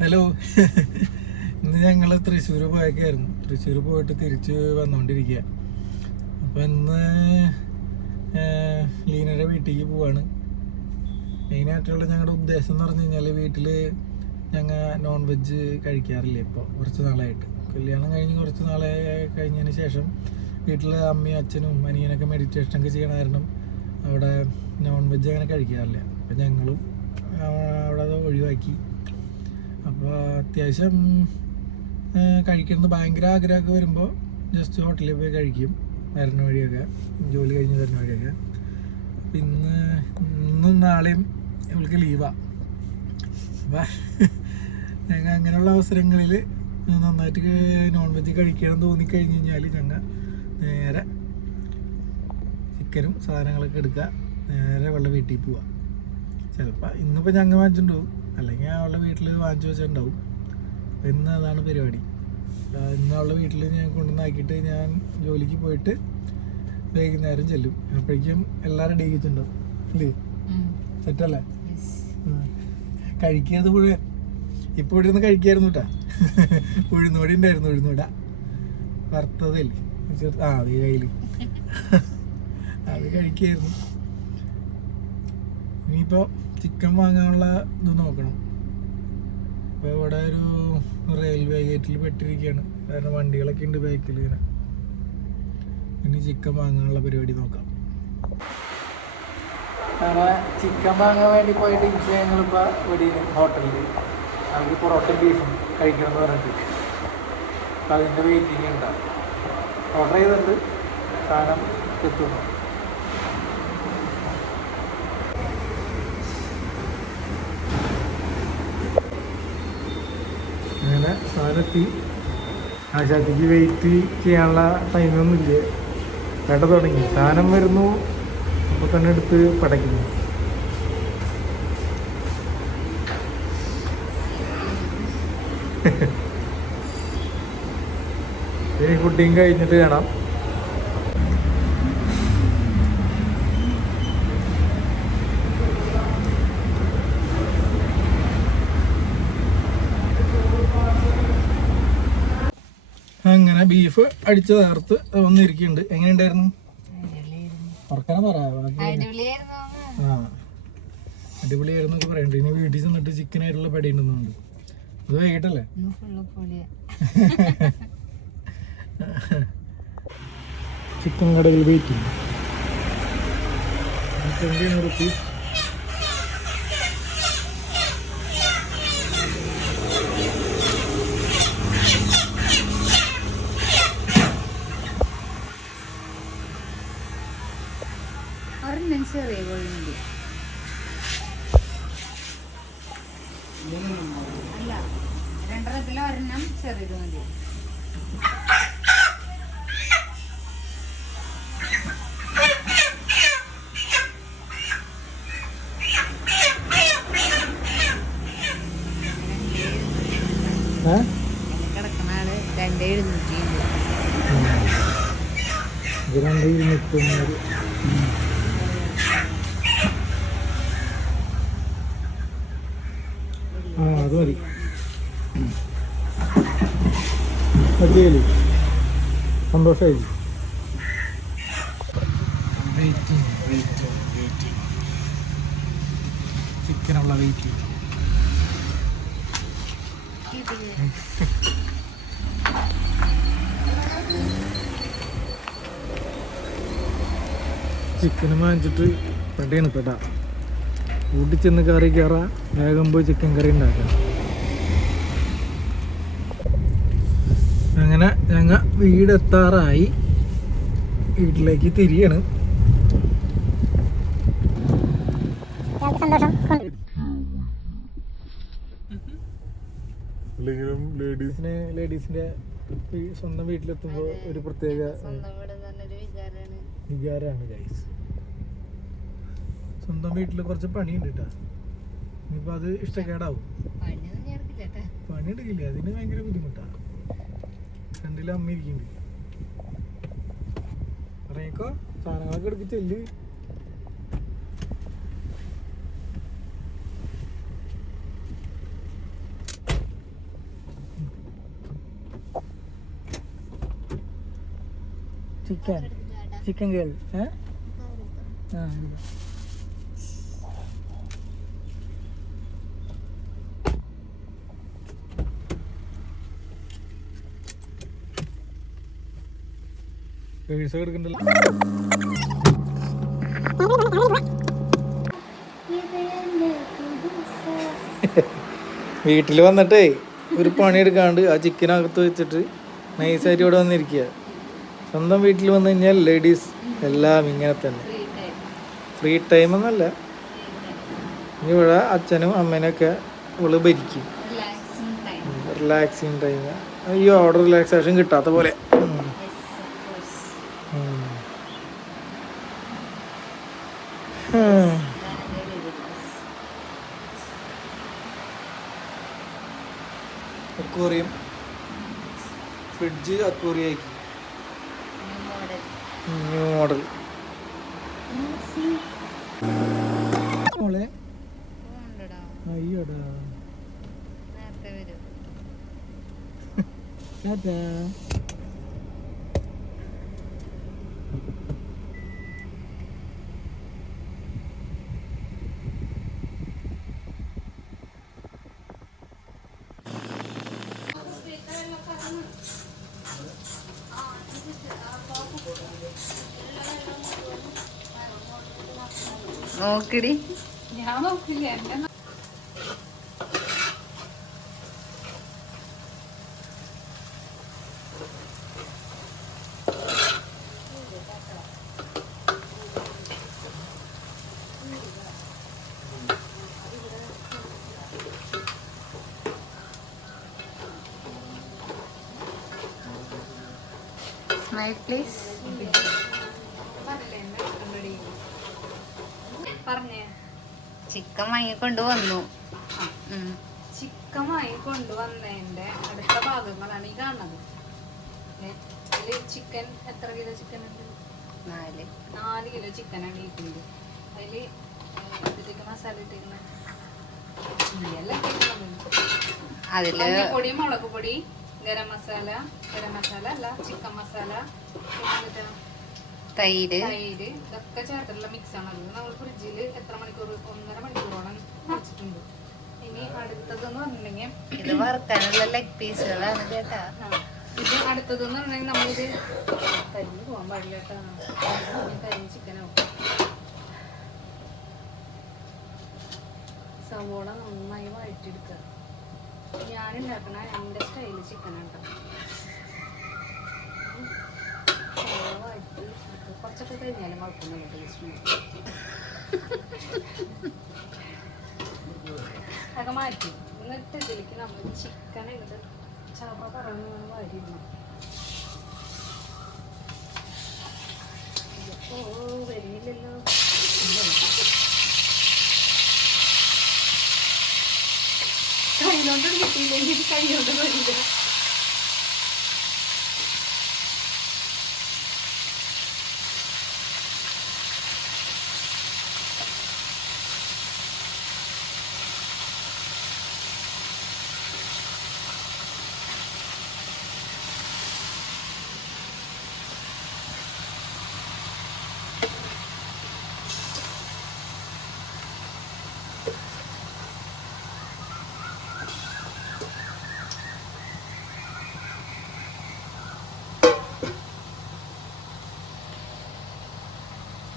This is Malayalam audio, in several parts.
ഹലോ. ഇന്ന് ഞങ്ങൾ തൃശ്ശൂർ പോയേക്കായിരുന്നു. തൃശ്ശൂർ പോയിട്ട് തിരിച്ച് വന്നുകൊണ്ടിരിക്കുക. അപ്പോൾ ഇന്ന് ലീനയുടെ വീട്ടിലേക്ക് പോവാണ്. മെയിനായിട്ടുള്ള ഞങ്ങളുടെ ഉദ്ദേശം എന്ന് പറഞ്ഞു കഴിഞ്ഞാൽ വീട്ടിൽ ഞങ്ങൾ നോൺ വെജ് കഴിക്കാറില്ല ഇപ്പോൾ കുറച്ച് നാളായിട്ട്. കല്യാണം കഴിഞ്ഞ് കുറച്ച് നാളെ കഴിഞ്ഞതിന് ശേഷം വീട്ടിൽ അമ്മയും അച്ഛനും അനിയനൊക്കെ മെഡിറ്റേഷനൊക്കെ ചെയ്യണ കാരണം അവിടെ നോൺ വെജ് അങ്ങനെ കഴിക്കാറില്ല. അപ്പം ഞങ്ങളും അവിടെ അത് ഒഴിവാക്കി. അപ്പോൾ അത്യാവശ്യം കഴിക്കുന്നത് ഭയങ്കര ആഗ്രഹമൊക്കെ വരുമ്പോൾ ജസ്റ്റ് ഹോട്ടലിൽ പോയി കഴിക്കും, വരുന്ന വഴിയൊക്കെ, ജോലി കഴിഞ്ഞ് വരുന്ന വഴിയൊക്കെ. അപ്പം ഇന്നും നാളെയും ഇവൾക്ക് ലീവാണ്. അപ്പം ഞങ്ങൾ അങ്ങനെയുള്ള അവസരങ്ങളിൽ നന്നായിട്ട് നോൺ വെജ് കഴിക്കണം തോന്നിക്കഴിഞ്ഞ് കഴിഞ്ഞാൽ ഞങ്ങൾ നേരെ ചിക്കനും സാധനങ്ങളൊക്കെ എടുക്കുക, നേരെ അവളുടെ വീട്ടിൽ പോവുക. ചിലപ്പോൾ ഇന്നിപ്പോൾ ഞങ്ങൾ വാങ്ങിച്ചിട്ടുണ്ടാവും, അല്ലെങ്കിൽ അവളുടെ വീട്ടിൽ വാങ്ങിച്ചു വെച്ചിട്ടുണ്ടാവും. ഇന്ന് അതാണ് പരിപാടി. ഇന്ന് അവളുടെ വീട്ടിൽ ഞാൻ കൊണ്ടുവന്നാക്കിയിട്ട് ഞാൻ ജോലിക്ക് പോയിട്ട് വൈകുന്നേരം ചെല്ലും. അപ്പോഴേക്കും എല്ലാവരും ഡേക്കിച്ചുണ്ടാവും അല്ലേ? സെറ്റല്ലേ? കഴിക്കുന്നത് മുഴുവൻ ഇപ്പോൾ ഇവിടെ നിന്ന് കഴിക്കായിരുന്നു കേട്ടാ. ഉഴുന്നുവടി ഉണ്ടായിരുന്നു, ഉഴുന്നുവട വറുത്തതല്ലേ അത് കയ്യിൽ, അത് കഴിക്കായിരുന്നു. ഇനിയിപ്പോൾ ചിക്കൻ വാങ്ങാനുള്ള ഇത് നോക്കണം. ഇപ്പോൾ ഇവിടെ ഒരു റെയിൽവേ ഗേറ്റിൽ പെട്ടിരിക്കുകയാണ്, കാരണം വണ്ടികളൊക്കെ ഉണ്ട് ബാക്കിൽ ഇങ്ങനെ. ഇനി ചിക്കൻ വാങ്ങാനുള്ള പരിപാടി നോക്കാം. അങ്ങനെ ചിക്കൻ വാങ്ങാൻ വേണ്ടി പോയിട്ട് ഞങ്ങളിപ്പോൾ ഇവിടെ ഹോട്ടലിൽ നമുക്ക് പൊറോട്ടയും ബീഫും കഴിക്കണം എന്ന് പറഞ്ഞിട്ട് അപ്പോൾ അതിൻ്റെ വെയിറ്റിംഗ് ഉണ്ടാവും. ഓർഡർ ചെയ്തിട്ടുണ്ട്, സാധനം എത്തുന്നു. അങ്ങനെ സാധനത്തി ആശാത്തിക്ക് വെയിറ്റ് ചെയ്യാനുള്ള ടൈമൊന്നുമില്ല. വേണ്ട തുടങ്ങി, സാധനം വരുന്നു അപ്പോൾ തന്നെ എടുത്ത് പടയ്ക്കുന്നു. ഇനി ഫുഡിങ് കഴിഞ്ഞിട്ട് കാണാം. അങ്ങനെ ബീഫ് അടിച്ച് തകർത്ത് വന്നിരിക്കുന്നുണ്ട്. എങ്ങനെയുണ്ടായിരുന്നു? ഉറക്കാനും പറയാം. ആ, അടിപൊളിയായിരുന്നു ഒക്കെ പറയണ്ട്. ഇനി വീട്ടിൽ ചെന്നിട്ട് ചിക്കനായിട്ടുള്ള പടി ഉണ്ടെന്നുണ്ട്. അത് വൈകിട്ടല്ലേ? ചിക്കൻ കടയിൽ വെയിറ്റ് ചെയ്യും. അല്ല, 2 ഒരെണ്ണം ചെറിയത് മതി. കിടക്കണ ആള് 2,750. ആ, അത് മതി. മതിയല്ലേ? സന്തോഷമായി. ചിക്കനുള്ള വെയിറ്റ് ചിക്കന് വാങ്ങിച്ചിട്ട് പെട്ടേണ് പെട്ടാ. കൂട്ടി ചെന്ന് കറി കയറാം, വേഗം പോയി ചിക്കൻ കറി ഉണ്ടാക്കാം. അങ്ങനെ ഞങ്ങൾ വീടെത്താറായി, വീട്ടിലേക്ക് തിരിയാണ്. ലേഡീസിന്റെ സ്വന്തം വീട്ടിലെത്തുമ്പോൾ ഒരു പ്രത്യേക വികാരമാണ് ഗൈസ്. സ്വന്തം വീട്ടിൽ കുറച്ച് പണിയുണ്ട് കേട്ടോ. ഇനിയിപ്പോൾ അത് ഇഷ്ടക്കേടാവും. പണി എടുക്കില്ല, അതിന് ഭയങ്കര ബുദ്ധിമുട്ടാണ്. രണ്ടിലും അമ്മ ഇരിക്കുന്നുണ്ട്. ഇറങ്ങിക്കോ, സാധനങ്ങളൊക്കെ എടുത്ത് ചെല്ല്. ചിക്കൻ കേൾ പേഴ്സ് എടുക്കണ്ടല്ലോ. വീട്ടിൽ വന്നിട്ടേ ഒരു പണിയെടുക്കാണ്ട് ആ ചിക്കനകത്ത് വെച്ചിട്ട് നൈസായിട്ട് ഇവിടെ വന്നിരിക്കുക. സ്വന്തം വീട്ടിൽ വന്നു കഴിഞ്ഞാൽ ലേഡീസ് എല്ലാം ഇങ്ങനെ തന്നെ. ഫ്രീ ടൈം എന്നല്ല, ഇവിടെ അച്ഛനും അമ്മേനൊക്കെ ഇവള് ഭരിക്കും. Relaxing time. അയ്യോ അവിടെ റിലാക്സേഷൻ കിട്ടാത്ത പോലെ. അക്വേറിയം, ഫ്രിഡ്ജ് അക്വേറിയാക്കി, ന്യൂ മോഡൽ. മോളെ അയ്യോടാ ടാറ്റാ. നോക്കടി, ഞാൻ നോക്കില്ല. Smile please. ചിക്കൻ വാങ്ങിക്കൊണ്ടുവന്നു. ചിക്കൻ വാങ്ങിക്കൊണ്ടുവന്നതിന്റെ അടുത്ത ഭാഗങ്ങളാണ് ഈ കാണുന്നത്. ചിക്കൻ എത്ര കിലോ ചിക്കൻ ഉണ്ട്? 4 കിലോ ചിക്കനാണ് ഇരിക്കുന്നത്. അതില് ഇതിലേക്ക് മസാല ഇട്ടിരിക്കുന്നത് അതില് പൊടി, മുളക് പൊടി, ഗരം മസാല അല്ല ചിക്കൻ മസാല, തൈര്, ഇതൊക്കെ ചേർത്തിട്ടുള്ള മിക്സ് ആണ്. അത് നമ്മൾ ഫ്രിഡ്ജിൽ എത്ര മണിക്കൂർ, 1.5 മണിക്കൂറോളം വെച്ചിട്ടുണ്ട്. ഇനി അടുത്തതെന്ന് പറഞ്ഞിട്ടുണ്ടെങ്കിൽ ഇത് വറുക്കാനുള്ള ലെഗ് പീസുകളാണ് കേട്ടാ. ഇത് അടുത്തതെന്ന് പറഞ്ഞിട്ടുണ്ടെങ്കിൽ നമ്മളിത് കരിഞ്ഞ് പോകാൻ പാടില്ല കേട്ടോ. കരിഞ്ഞ് ചിക്കനാവും. സവോള നന്നായി വഴറ്റിയെടുക്കുക. ഞാനുണ്ടാക്കണ എൻ്റെ സ്റ്റൈല് ചിക്കനാണ് കേട്ടോ. കുറച്ചൊക്കെ കഴിഞ്ഞാലും കുഴപ്പമൊന്നുമില്ല, ടേസ്റ്റ് അതൊക്കെ മാറ്റി. എന്നിട്ട് ഇതിലേക്ക് നമ്മൾ ചിക്കൻ എടുത്ത് ചവ പറഞ്ഞു വാരിയിരുന്നു. വരുന്നില്ലല്ലോ. കൈകൊണ്ട് കിട്ടിയില്ലെങ്കിൽ കൈകൊണ്ട് വരില്ല.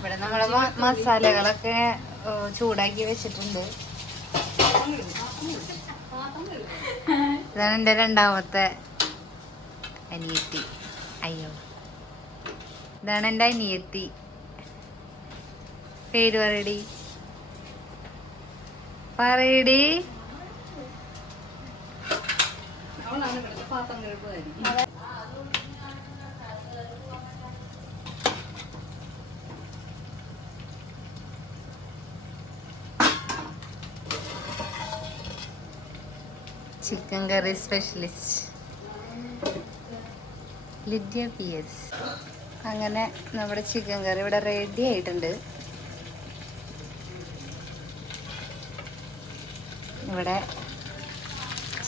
ഇവിടെ നമ്മളെ മസാലകളൊക്കെ ചൂടാക്കി വെച്ചിട്ടുണ്ട്. ഇതാണ് എൻ്റെ രണ്ടാമത്തെ അനിയത്തി. അയ്യോ, ഇതാണ് എൻ്റെ അനിയത്തി. പേര് പറയടി. അവളാണ് ഇവിടുത്തെ പാത്രം കഴുകുമായിരിക്കും. ചിക്കൻ കറി സ്പെഷ്യലിസ്റ്റ് ലിദ്യ PS. അങ്ങനെ നമ്മുടെ ചിക്കൻ കറി ഇവിടെ റെഡി ആയിട്ടുണ്ട്. ഇവിടെ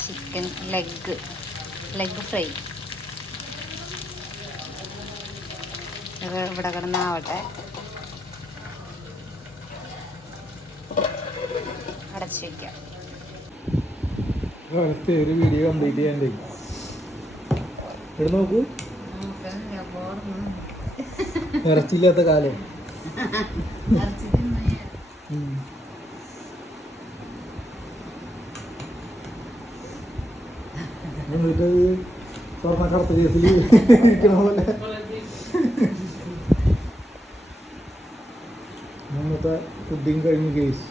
ചിക്കൻ ലെഗ് ഫ്രൈ. ഇത് ഇവിടെ കിടന്നാവട്ടെ. അടച്ചു വയ്ക്കാം. ഒരു വീഡിയോ കംപ്ലീറ്റ് ചെയ്യാണ്ടേ ഇവിടെ നോക്കൂ, ഇറച്ചില്ലാത്ത കാലം. എന്നിട്ട് സ്വർണ്ണ കറുത്ത കേസിൽ ഇരിക്കണ പോലെ ഇന്നത്തെ ഫുഡിങ് കഴിഞ്ഞ് കേസ്.